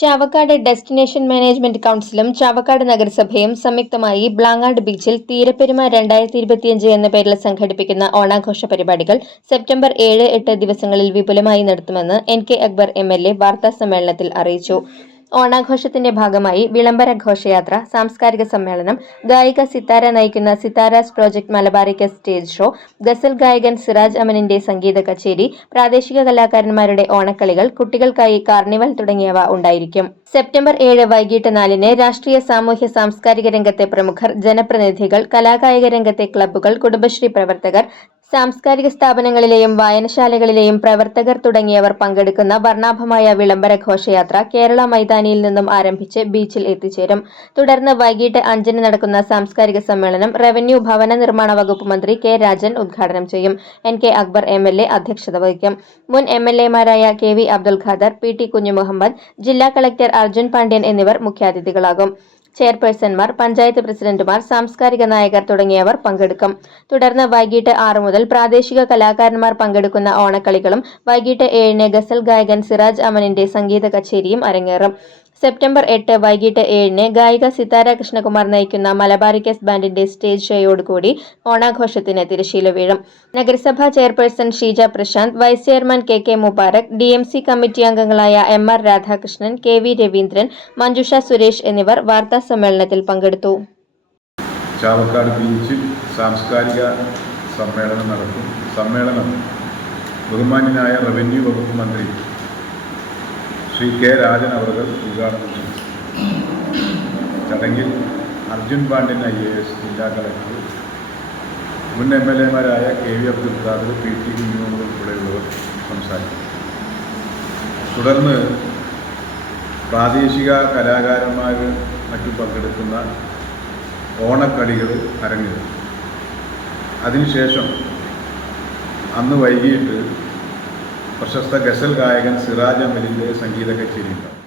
Chavakkad destination management കൗൺസിലും ചാവക്കാട് നഗരസഭയും സംയുക്തമായി ബ്ലാങ്ങാട് ബീച്ചിൽ തീരപ്പെരുമ രണ്ടായിരത്തി ഇരുപത്തിയഞ്ച് എന്ന പേരിൽ സംഘടിപ്പിക്കുന്ന ഓണാഘോഷ പരിപാടികൾ സെപ്റ്റംബർ ഏഴ് എട്ട് ദിവസങ്ങളിൽ വിപുലമായി നടത്തുമെന്ന് N K Akbar M L A വാർത്താസമ്മേളനത്തിൽ അറിയിച്ചു. ഓണാഘോഷത്തിന്റെ ഭാഗമായി വിളംബര ഘോഷയാത്ര സാംസ്കാരിക സമ്മേളനം ഗായിക സിത്താര നയിക്കുന്ന സിത്താരാസ് പ്രോജക്ട് മലബാറിക്ക സ്റ്റേജ് ഷോ ഗസൽ ഗായകൻ സിറാജ് അമനിന്റെ സംഗീത കച്ചേരി പ്രാദേശിക കലാകാരന്മാരുടെ ഓണക്കളികൾ കുട്ടികൾക്കായി കാർണിവൽ തുടങ്ങിയവ ഉണ്ടായിരിക്കും. സെപ്റ്റംബർ ഏഴ് വൈകിട്ട് നാലിന് രാഷ്ട്രീയ സാമൂഹ്യ സാംസ്കാരിക രംഗത്തെ പ്രമുഖർ ജനപ്രതിനിധികൾ കലാകായിക രംഗത്തെ ക്ലബ്ബുകൾ കുടുംബശ്രീ പ്രവർത്തകർ സാംസ്കാരിക സ്ഥാപനങ്ങളിലെയും വായനശാലകളിലെയും പ്രവർത്തകർ തുടങ്ങിയവർ പങ്കെടുക്കുന്ന വർണാഭമായ വിളംബര ഘോഷയാത്ര കേരള മൈതാനിയിൽ നിന്നും ആരംഭിച്ച് ബീച്ചിൽ എത്തിച്ചേരും. തുടർന്ന് വൈകിട്ട് അഞ്ചിന് നടക്കുന്ന സാംസ്കാരിക സമ്മേളനം റവന്യൂ ഭവന നിർമ്മാണ വകുപ്പ് മന്ത്രി കെ രാജൻ ഉദ്ഘാടനം ചെയ്യും. N K Akbar M L A അധ്യക്ഷത വഹിക്കും. മുൻ M L എമാരായ K V Abdul Khader P T Kunhumuhammed ജില്ലാ കളക്ടർ അർജുൻ പാണ്ഡ്യൻ എന്നിവർ മുഖ്യാതിഥികളാകും. ചെയർപേഴ്സൺമാർ പഞ്ചായത്ത് പ്രസിഡന്റുമാർ സാംസ്കാരിക നായകർ തുടങ്ങിയവർ പങ്കെടുക്കും. തുടർന്ന് വൈകിട്ട് ആറ് മുതൽ പ്രാദേശിക കലാകാരന്മാർ പങ്കെടുക്കുന്ന ഓണക്കളികളും വൈകിട്ട് ഏഴിന് ഗസൽ ഗായകൻ സിറാജ് അമനിന്റെ സംഗീത കച്ചേരിയും അരങ്ങേറും. സെപ്റ്റംബർ എട്ട് വൈകിട്ട് ഏഴിന് ഗായിക സിതാര കൃഷ്ണകുമാർ നയിക്കുന്ന മലബാറിക്കസ് ബാൻഡിന്റെ സ്റ്റേജ് ഷോയോടുകൂടി ഓണാഘോഷത്തിന് തിരശീല വീഴും. നഗരസഭാ chairperson Sheeja Prasanth vice chairman K K Mubarak D M C committee അംഗങ്ങളായ M R Radhakrishnan K V Raveendran Manjusha Suresh എന്നിവർ വാർത്താ സമ്മേളനത്തിൽ പങ്കെടുത്തു. ചാവക്കാട് ബീച്ചിൽ സാംസ്കാരിക സമ്മേളനം നടക്കും. സമ്മേളനം ബഹുമാന്യനായ റവന്യൂ വകുപ്പ് മന്ത്രി ശ്രീ കെ രാജൻ അവർ ഉദ്ഘാടനം ചെയ്തു. ചടങ്ങിൽ Arjun Pandian I A S ജില്ലാ കളക്ടർ മുൻ M L എമാരായ K V Abdul Khader P T Kunjumol ഉൾപ്പെടെയുള്ളവർ സംസാരിക്കും തുടർന്ന് പ്രാദേശിക കലാകാരന്മാർ മറ്റും പങ്കെടുക്കുന്ന ഓണക്കളികൾ അരങ്ങേറും. അതിനുശേഷം അന്ന് വൈകിട്ട് പ്രശസ്ത ഗസൽ ഗായകൻ സിറാജ് അമലിന്റെ സംഗീത കച്ചേരി ഉണ്ടാവും